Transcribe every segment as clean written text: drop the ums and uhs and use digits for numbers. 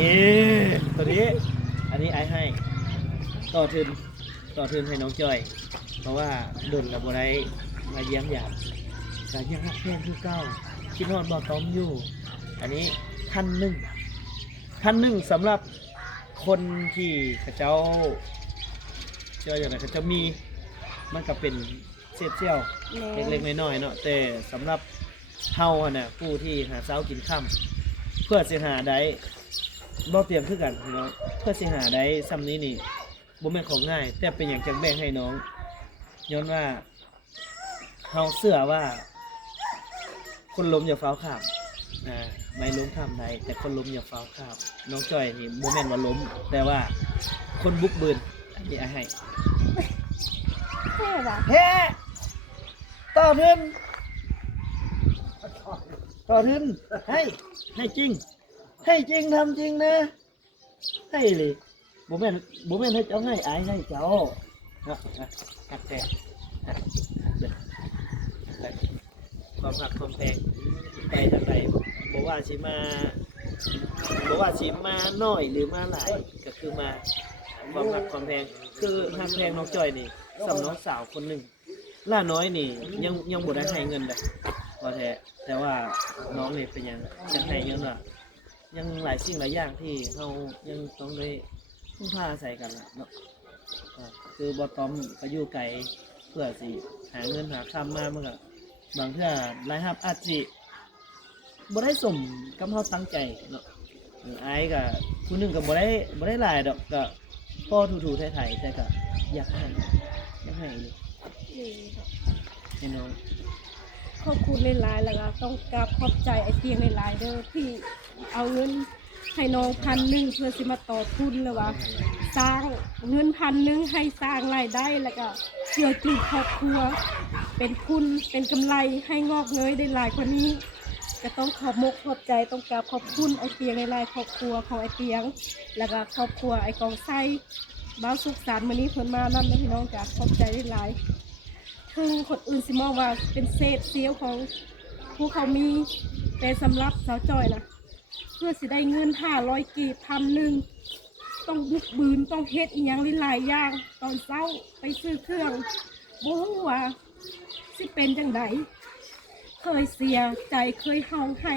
นี่ตัวนี้อันนี้ไอ้ให้ต่อทุนให้น้องจอยเพราะว่าดุลกับบัได้มาเยี่ยมหยาบแต่ยังรักแพงคือเก้าคิดฮอดบ่ต้อมอยู่อันนี้1,000สำหรับคนที่เขาเจ้าอย่างไรเขาจะมีมันก็เป็นเศษเสี้ยวเล็กๆน้อยๆเนาะแต่สำหรับเฮาน่ะผู้ที่หาเช้ากินค่ำเพื่อสิหาได้บ่เตรียมคือกันเนาะเพื่อสิหาได้ซ้ำนี้นี่บ่แม่นของง่ายแต่เป็นอย่างจังแบ่งให้น้องย้อนว่าเฮาเชื่อว่าคนล้มอย่าฟ้าวข้ามไม่ล้มข้ามใดแต่คนล้มอย่าฟ้าวข้ามน้องจ้อยนี่บ่แม่นว่าล้มแต่ว่าคนบุกเบินอันนี้ให้แค่ว่ะเฮ้ต่อทุนให้จริงทำจริงนะให้เลยบ่แม่นให้เจ้าให้อายให้เจ้าหักแต่ความหักความแพงไปทางใดบ่ว่าสิมาน้อยหรือมาหลายก็คือมาความหักความแพงคือหักแพงน้องจ้อยนี่สำน้องสาวคนหนึ่งล่าน้อยนี่ยังบ่ได้ให้เงินเลยพอแท้แต่ว่าน้องนี่เป็นยังให้เงินอ่ะยังหลายสิ่งหลายอย่างที่เรายังต้องได้พึ่งพาอาศัยกันล่ะเนาะคือบ่ต้อมก็อยู่ไกลเพื่อสิหาเงินหาคำมามันก็บางเทื่อรายรับอาจสิบ่ได้สมกับเฮาตั้งใจเนาะอ้ายก็ผู้นึงก็บ่ได้หลายดอกก็พอถูๆไทยๆแต่ก็อยากให้เลยให้น้อง ขอบคุณหลายๆแล้วก็ต้องกราบขอบใจไอ้เตียงหลายๆเด้อที่เอาเงินให้น้อง1,000เพื่อสิมาต่อทุนแล้วว่าสร้างเงิน1,000ให้สร้างรายได้แล้วก็เพื่อจุครอบครัวเป็นทุนเป็นกำไรให้งอกเงยได้หลายกว่านี้ก็ต้องขอบใจต้องกราบขอบคุณไอ้เตียงหลายๆครอบครัวของไอ้เตียงแล้วก็ครอบครัวไอ้กองไส้บ้าวสุขสันต์มื้อนี้เพิ่นมานำนะพี่น้องจ้ะขอบใจหลายๆถึงคนอื่นสิมองว่าเป็นเศษเสี้ยวของผู้เขามีแต่สำหรับสาวจอยนะเพื่อสิได้เงิน500กีบ1,000ต้องบุกบืนต้องเฮ็ดอีหยังหลายอย่างตอนเช้าไปซื้อเครื่องบ่ฮู้ว่าสิเป็นจังไดเคยเสียใจเคยเฮาให้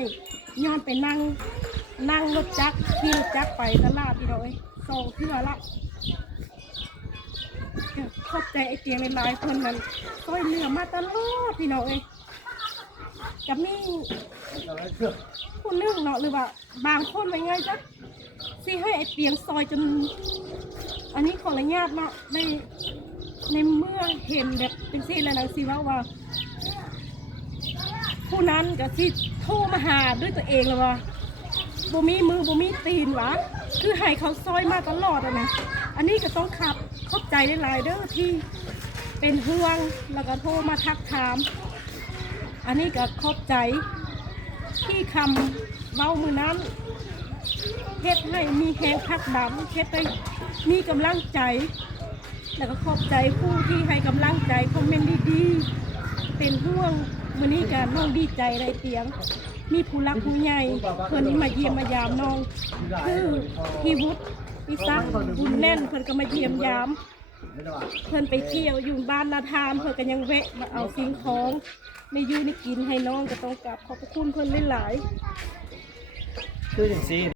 ย้อนไปนั่งรถจักรขี่รถจักรไปตลาดพี่น้อย2เทื่อละขอบใจไอ้เตียงหลายๆคนนั้นช่วยเหลือมาตลอดพี่น้องกับมีคนนึงเนาะหรือว่าบางคนเป็นไงจ๊ะสิให้ไอ้เตียงซอยจนอันนี้ขออนุญาตเนาะในเมื่อเห็นแบบเป็นสิแล้วนะสิว่าผู้นั้นก็สิโทรมาหาด้วยตัวเองเลยว่าบ่มีมือบ่มีตีนวะคือให้เขาซอยมาตลอดนะอันนี้ก็ต้องขับขอบใจหลายๆเด้อที่เป็นห่วงแล้วก็โทรมาทักถามอันนี้ก็ขอบใจที่คำเว้ามือนั้นเฮ็ดให้มีแหงพักดำเฮ็ดให้มีกำลังใจแล้วก็ขอบใจผู้ที่ให้กำลังใจคอมเมนต์ดีๆเป็นห่วงมื้อนี้ก็น้องดีใจได้เตียงมีผู้รักผู้ใหญ่เพิ่นมาเยี่ยมมายามน้องคือพี่วุฒิพี่ซักบุญแน่นเพิ่นก็มาเยี่ยมยามเพิ่นไปเที่ยวอยู่บ้านนาทามเพิ่นก็ยังแวะมาเอาสิ่งของไม่อยู่ในกินให้น้องก็ต้องกราบขอบคุณเพิ่นหลายๆคือจังซี่